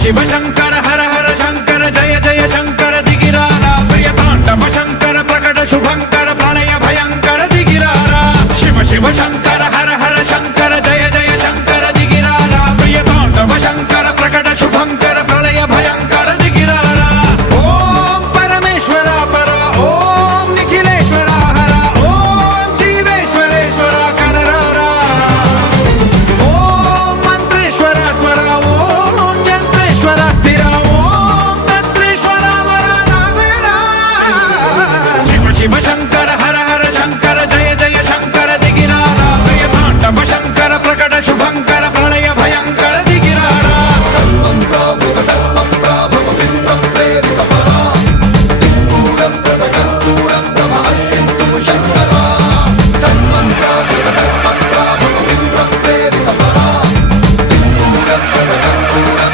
शिव शंकर हर हर शंकर जय जय शंकर दिगिरारा प्रिय तांडव शंकर प्रकट शुभंकर प्रलय भयंकर दिगिरारा शिव शिव शंकर